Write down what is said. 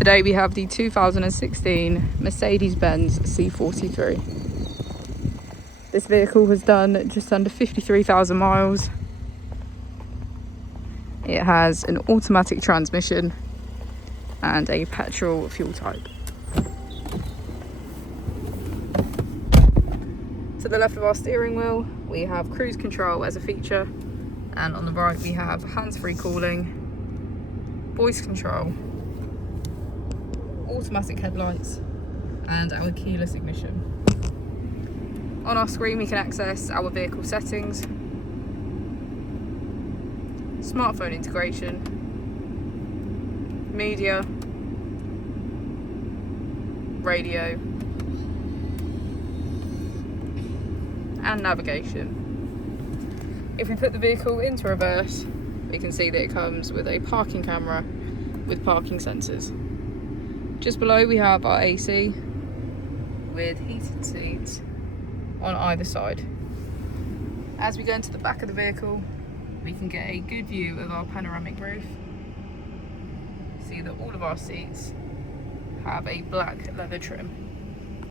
Today we have the 2016 Mercedes-Benz C43. This vehicle has done just under 53,000 miles. It has an automatic transmission and a petrol fuel type. To the left of our steering wheel, we have cruise control as a feature, and on the right we have hands-free calling, voice control, automatic headlights, and our keyless ignition. On our screen we can access our vehicle settings, smartphone integration, media, radio, and navigation. If we put the vehicle into reverse, we can see that it comes with a parking camera with parking sensors. Just below we have our AC with heated seats on either side. As we go into the back of the vehicle, we can get a good view of our panoramic roof. See that all of our seats have a black leather trim.